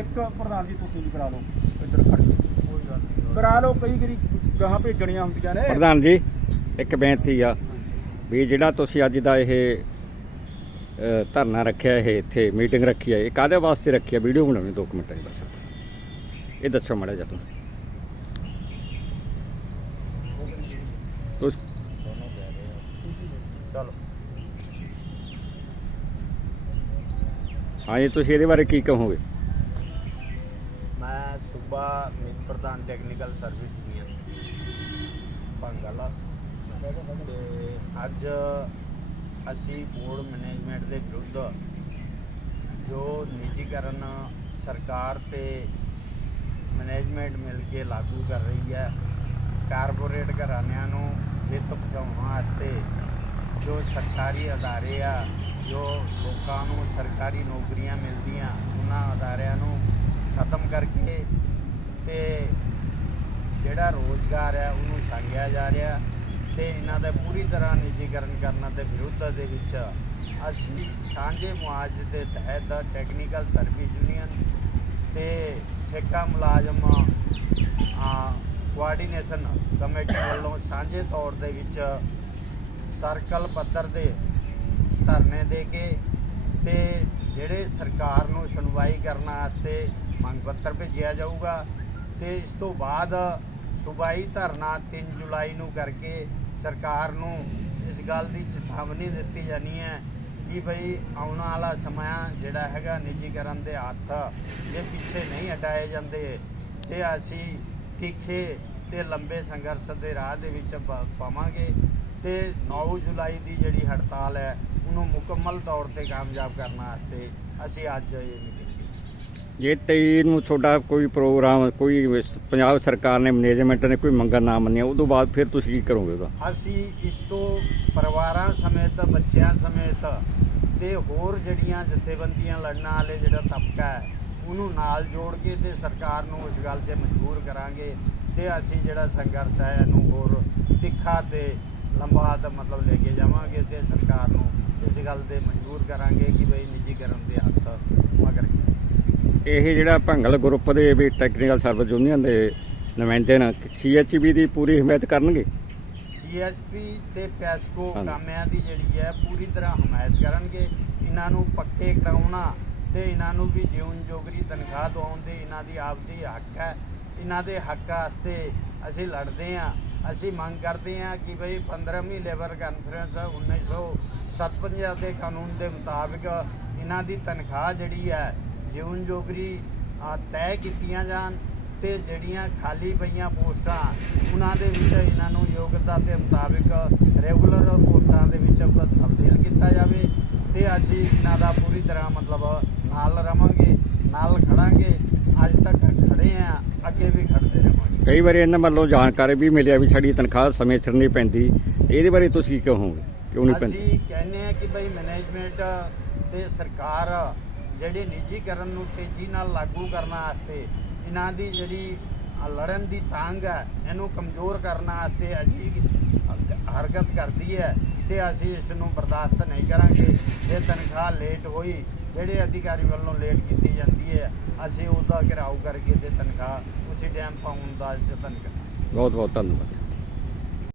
ਇੱਕ ਪ੍ਰਧਾਨ ਜੀ ਤੁਸੀਂ ਵੀ ਕਰਾ ਲਓ। ਇੱਧਰ ਖੜ ਕੇ। ਕੋਈ ਗੱਲ ਨਹੀਂ ਕਰਾ ਲਓ ਕਈ ਗਰੀ ਗਾਹਾਂ ਭੇਜਣੀਆਂ ਹੁੰਦੀਆਂ ਨੇ। ਪ੍ਰਧਾਨ ਜੀ ਇੱਕ ਬੇਨਤੀ ਆ ਵੀ ਜਿਹੜਾ ਤੁਸੀਂ ਅੱਜ ਦਾ ਇਹ ਧਰਨਾ ਰੱਖਿਆ ਇਹ ਇੱਥੇ ਮੀਟਿੰਗ ਰੱਖੀ ਹੈ ਇਹ ਕਾਹਦੇ ਵਾਸਤੇ ਰੱਖੀ ਹੈ ਵੀਡੀਓ ਬਣਾਉਣੀ ਦੋ ਕੁ ਮਿੰਟਾਂ ਦੀ ਬਸ। ਇਹ ਦੱਸੋ ਮਾੜਾ ਜਿਹਾ ਤੁਸੀਂ ਤੁਸੀਂ। ਚਲੋ। ਹਾਂਜੀ ਤੁਸੀਂ ਇਹਦੇ ਬਾਰੇ ਕੀ ਕਹੋਗੇ? ਮੈਂ ਸੂਬਾ ਮੀਤ ਪ੍ਰਧਾਨ ਟੈਕਨੀਕਲ ਸਰਵਿਸ ਯੂਨੀਅਨ ਭੰਗਾਲਾ ਤੇ ਅੱਜ ਅਸੀਂ ਬੋਰਡ ਮੈਨੇਜਮੈਂਟ ਦੇ ਵਿਰੁੱਧ ਜੋ ਨਿੱਜੀਕਰਨ ਸਰਕਾਰ ਤੇ ਮੈਨੇਜਮੈਂਟ ਮਿਲ ਕੇ ਲਾਗੂ ਕਰ ਰਹੀ ਹੈ ਕਾਰਪੋਰੇਟ ਘਰਾਣਿਆਂ ਨੂੰ ਹਿੱਤ ਪਹੁੰਚਾਉਣ ਵਾਸਤੇ ਜੋ ਸਰਕਾਰੀ ਅਦਾਰੇ ਆ ਲੋਕਾਂ ਨੂੰ ਸਰਕਾਰੀ ਨੌਕਰੀਆਂ ਮਿਲਦੀਆਂ, ਉਹਨਾਂ ਅਦਾਰਿਆਂ ਨੂੰ ਖਤਮ ਕਰਕੇ ਤੇ ਜਿਹੜਾ ਰੋਜ਼ਗਾਰ ਹੈ ਉਹਨੂੰ ਛਾਂਗਿਆ ਜਾ ਰਿਹਾ ਤੇ ਇਹਨਾਂ ਦਾ ਪੂਰੀ ਤਰ੍ਹਾਂ ਨਿੱਜੀਕਰਨ ਕਰਨ ਦੇ ਵਿਰੁੱਧ ਦੇ ਵਿੱਚ ਅਸੀਂ ਸਾਂਝੇ ਮੁਆਵਜ਼ੇ ਦੇ ਤਹਿਤ ਟੈਕਨੀਕਲ ਸਰਵਿਸ ਯੂਨੀਅਨ ਤੇ ਠੇਕਾ ਮੁਲਾਜ਼ਮ ਕੋਆਰਡੀਨੇਸ਼ਨ ਕਮੇਟੀ ਵੱਲੋਂ ਸਾਂਝੇ ਤੌਰ ਦੇ ਵਿੱਚ ਸਰਕਲ ਪੱਧਰ ਦੇ ਧਰਨੇ ਦੇ ਕੇ ਤੇ ਜਿਹੜੇ ਸਰਕਾਰ ਨੂੰ ਸੁਣਵਾਈ ਕਰਨ ਵਾਸਤੇ ਮੰਗ ਪੱਤਰ ਭੇਜਿਆ ਜਾਊਗਾ ਤੇ ਇਸ ਤੋਂ ਬਾਅਦ ਸੂਬਾਈ ਧਰਨਾ 3 ਜੁਲਾਈ ਨੂੰ ਕਰਕੇ ਸਰਕਾਰ ਨੂੰ ਇਸ ਗੱਲ ਦੀ ਚੇਤਾਵਨੀ ਦਿੱਤੀ ਜਾਣੀ ਹੈ ਕਿ ਭਈ ਆਉਣ ਵਾਲਾ ਸਮਾਂ ਜਿਹੜਾ ਹੈਗਾ ਨਿੱਜੀਕਰਨ ਦੇ ਹੱਥ ਜੇ ਪਿੱਛੇ ਨਹੀਂ ਹਟਾਏ ਜਾਂਦੇ ਤੇ ਅਸੀਂ ਤਿੱਖੇ ਤੇ ਲੰਬੇ ਸੰਘਰਸ਼ ਦੇ ਰਾਹ ਦੇ ਵਿੱਚ ਪਾਵਾਂਗੇ ਤੇ 9 ਜੁਲਾਈ ਦੀ ਜਿਹੜੀ ਹੜਤਾਲ ਹੈ ਉਹਨੂੰ ਮੁਕੰਮਲ ਤੌਰ ਤੇ ਕਾਮਯਾਬ ਕਰਨ ਵਾਸਤੇ ਅਸੀਂ ਅੱਜ ਇਹ ਮੀਟਿੰਗ ਜੇ 23 ਨੂੰ ਤੁਹਾਡਾ ਕੋਈ ਪ੍ਰੋਗਰਾਮ ਕੋਈ ਪੰਜਾਬ ਸਰਕਾਰ ਨੇ ਮੈਨੇਜਮੈਂਟ ਨੇ ਕੋਈ ਮੰਗਾਂ ਨਾ ਮੰਨੀਆਂ ਉਦੋਂ ਬਾਅਦ ਫਿਰ ਤੁਸੀਂ ਕੀ ਕਰੋਗੇ ਉਹਦਾ ਅਸੀਂ ਇਸ ਤੋਂ ਪਰਿਵਾਰਾਂ ਸਮੇਤ ਬੱਚਿਆਂ ਸਮੇਤ ਤੇ ਹੋਰ ਜਿਹੜੀਆਂ ਜਥੇਬੰਦੀਆਂ ਲੜਨ ਵਾਲੇ ਜਿਹੜਾ ਤਬਕਾ ਹੈ ਉਹਨੂੰ ਨਾਲ ਜੋੜ ਕੇ ਤੇ ਸਰਕਾਰ ਨੂੰ ਇਸ ਗੱਲ ਤੇ ਮਜਬੂਰ ਕਰਾਂਗੇ ਤੇ ਅਸੀਂ ਜਿਹੜਾ ਸੰਘਰਸ਼ ਹੈ ਇਹਨੂੰ ਹੋਰ ਤਿੱਖਾ ਤੇ ਲੰਬਾ ਤੇ ਮਤਲਬ ਲੈ ਕੇ ਜਾਵਾਂਗੇ। ਤੇ ਸਰਕਾਰ ਨੂੰ ਇਸ ਗੱਲ ਤੇ ਮਜਬੂਰ ਕਰਾਂਗੇ ਕਿ ਬਈ ਨਿੱਜੀਕਰਨ ਦੇ ਹੱਥ ਮਗਰ ਇਹ ਜਿਹੜਾ ਭੰਗਲ ਗਰੁੱਪ ਦੇ ਵੀ ਟੈਕਨੀਕਲ ਸਰਵਿਸ ਯੂਨੀਅਨ ਦੇ ਨੁਮਾਇੰਦੇ ਨੇ ਸੀਐਚਬੀ ਦੀ ਪੂਰੀ ਹਮਾਇਤ ਕਰਨਗੇ? ਸੀਐਸਪੀ ਤੇ ਪੈਸਕੋ। ਕਾਮਿਆਂ ਦੀ ਜਿਹੜੀ ਹੈ ਪੂਰੀ ਤਰ੍ਹਾਂ ਹਮਾਇਤ ਕਰਨਗੇ। ਇਹਨਾਂ ਨੂੰ ਪੱਕੇ ਕਰਾਉਣਾ ਤੇ ਇਹਨਾਂ ਨੂੰ ਵੀ ਜਿਉਣ ਜੋਗਰੀ ਤਨਖਾਹ ਦਿਵਾਉਣ ਦੀ ਇਹਨਾਂ ਦੀ ਆਪਦੀ ਹੱਕ ਹੈ। ਇਹਨਾਂ ਦੇ ਹੱਕ ਵਾਸਤੇ ਅਸੀਂ ਲੜਦੇ ਹਾਂ। ਅਸੀਂ ਮੰਗ ਕਰਦੇ ਹਾਂ ਕਿ ਭਈ 15ਵੀਂ ਲੇਬਰ ਕਾਨਫਰੰਸ 1957 ਦੇ ਕਾਨੂੰਨ ਦੇ ਮੁਤਾਬਿਕ ਇਹਨਾਂ ਦੀ ਤਨਖਾਹ ਜਿਹੜੀ ਹੈ, ਜਿਉਣ ਜੋਗਰੀ ਤੈਅ ਕੀਤੀਆਂ ਜਾਣ ਤੇ ਜਿਹੜੀਆਂ ਖਾਲੀ ਪਈਆਂ ਪੋਸਟਾਂ, ਉਹਨਾਂ ਦੇ ਵਿੱਚ ਇਹਨਾਂ ਨੂੰ ਯੋਗਤਾ ਦੇ ਮੁਤਾਬਿਕ ਰੈਗੂਲਰ ਪੋਸਟਾਂ ਦੇ ਵਿੱਚ ਤਬਦੀਲ ਕੀਤਾ ਜਾਵੇ ਤੇ ਅਸੀਂ ਇਹਨਾਂ ਦਾ ਪੂਰੀ ਤਰ੍ਹਾਂ ਮਤਲਬ ਨਾਲ ਰਵਾਂਗੇ, ਨਾਲ ਖੜਾਂਗੇ। ਅੱਜ ਤੱਕ ਖੜੇ ਆ ਅੱਗੇ ਵੀ ਖੜਦੇ ਰਹਾਂਗੇ ਕਈ ਵਾਰੀ ਇਹਨਾਂ ਵੱਲੋਂ ਜਾਣਕਾਰੀ ਵੀ ਮਿਲਿਆ ਵੀ ਸਾਡੀ ਤਨਖਾਹ ਸਮੇਂ ਸਿਰ ਨਹੀਂ ਪੈਂਦੀ। ਇਹਦੇ ਬਾਰੇ ਤੁਸੀਂ ਕੀ ਕਹੋਗੇ ਕਿਉਂ ਨਹੀਂ ਪੈਂਦੀ? ਅਸੀਂ ਕਹਿੰਦੇ ਆ ਕਿ ਭਈ ਮੈਨੇਜਮੈਂਟ ਤੇ ਸਰਕਾਰ ਜਿਹੜੀ ਨਿੱਜੀਕਰਨ ਨੂੰ ਤੇਜ਼ੀ ਨਾਲ ਲਾਗੂ ਕਰਨ ਵਾਸਤੇ ਇਹਨਾਂ ਦੀ ਜਿਹੜੀ ਲੜਨ ਦੀ ਤਾਂਗ ਹੈ, ਇਹਨੂੰ ਕਮਜ਼ੋਰ ਕਰਨ ਵਾਸਤੇ ਅਜੀ ਹਰਕਤ ਕਰਦੀ ਹੈ ਤੇ ਅਸੀਂ ਇਸ ਨੂੰ ਬਰਦਾਸ਼ਤ ਨਹੀਂ ਕਰਾਂਗੇ। ਜੇ ਤਨਖਾਹ ਲੇਟ ਹੋਈ, ਜਿਹੜੇ ਅਧਿਕਾਰੀ ਵੱਲੋਂ ਲੇਟ ਕੀਤੀ ਜਾਂਦੀ ਅਸੀਂ ਉਹਦਾ ਘਿਰਾਓ ਕਰਕੇ ਤੇ ਤਨਖਾਹ, ਉਸੇ ਟਾਈਮ ਪਾਉਣ ਦਾ ਯਤਨ ਕਰਾਂਗੇ ਬਹੁਤ ਬਹੁਤ ਧੰਨਵਾਦ।